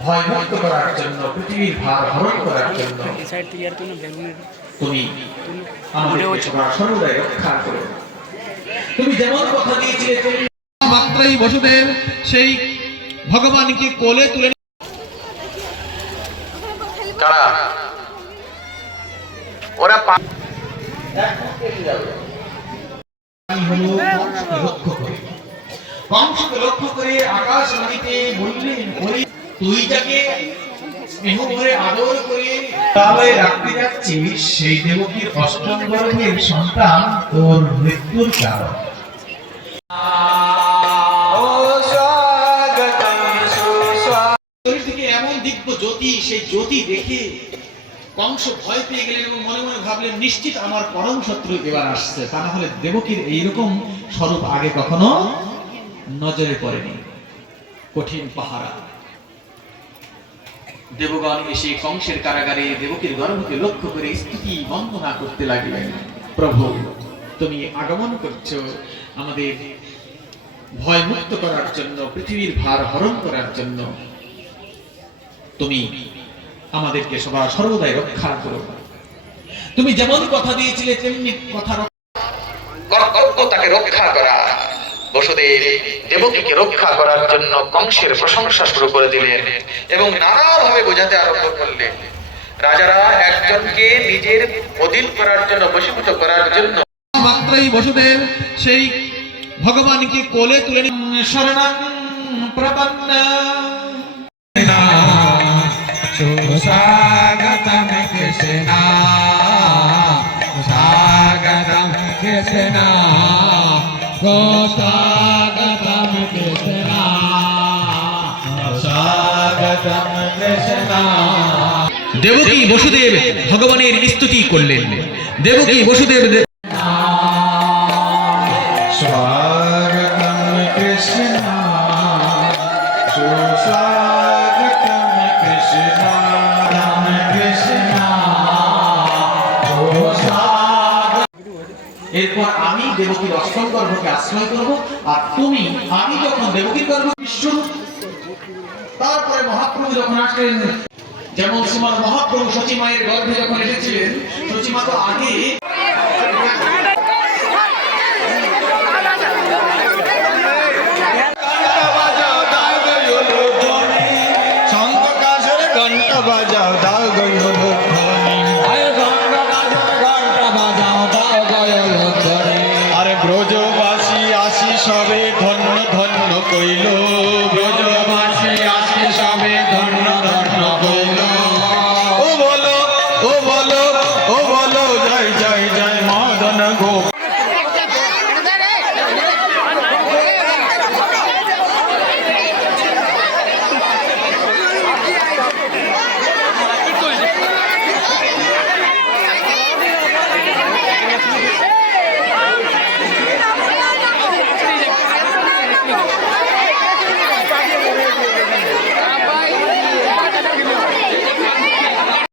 ভয়মুক্ত করার জন্য পৃথিবীর ভার হরণ করার জন্য এই সাইড থেকে আর কোনো বেলুনের তুমি আমাদের সর্বদাই রক্ষা করো। তুমি যেমন কথা দিয়েছিলে মাত্রাই বসুদেব সেই ভগবানকে কোলে তুলে কারা? ওরা পা- হলো লক্ষ্য করে কংসকে লক্ষ্য করে আকাশ বললেন ওরে তুই যাকে স্নেহ ভরে আদর করে তালয়ে রাখতে যাচ্ছিস সেই দেবকীর অষ্টম গর্ভের সন্তান তোর মৃত্যুর কারণ থেকে এমন দিব্য জ্যোতি সেই জ্যোতি দেখে কংস ভয় পেয়ে গেলেন এবং মনে মনে ভাবলেন, নিশ্চিত আমার পরম শত্রু এবার আসছে। তা না হলে দেবকীর এইরকম স্বরূপ আগে কখনো নজরে পড়েনি। কঠিন পাহারা। দেবগণ এসে কংসের কারাগারে দেবকীর গর্ভকে লক্ষ্য করে স্তুতি বন্দনা করতে লাগলেন। প্রভু, তুমি আগমন করছ। আমাদের ভয় মুক্ত করার জন্য, পৃথিবীর ভার হরণ করার জন্য। তুমি আমাদেরকে সবার সর্বদাই রক্ষা করো তুমি যেমন কথা দিয়েছিলে তেমনি কথা রক্ষা কর্তব্য তাকে রক্ষা করা বসুদেব দেবকীকে রক্ষা করার জন্য কংসের প্রশংসা শুরু করে দিলেন এবং নানাভাবে বোঝাতে আরম্ভ করলেন। রাজারা একজনকে নিজের অধীন করার জন্য বশীভূত করার জন্য মাত্রাই বসুদেব সেই ভগবানকে কোলে তুলে। শরণাং প্রপন্ন। কৃষ্ণ স্বাগতম কৃষ্ণ গোস্বাগতম কৃষ্ণ স্বাগতম কৃষ্ণ দেবকী বসুদেব ভগবানের স্তুতি করলেন। দেবকী বসুদেব স্বাগতম কৃষ্ণ। এরপর আমি দেবকীর অষ্টম গর্ভকে আশ্রয় করব, আর তুমি, আমি যখন দেবকীর গর্ভ বিশ্বরূপ তারপরে মহাপ্রভু যখন আসলেন, যেমন সুমার মহাপ্রভু সচী মায়ের গর্ভে যখন এসেছিলেন সচীমা তো আগে বাজাও দাও গয়ল ধ্বনি ব্রজবাসী আসি সবে ধন্য ধন্য কইল। ব্রজবাসী আসি সবে ধন্য ধন্য কইল। ও বলো ও বলো ও বলো জয় জয় জয় মদন গোপ।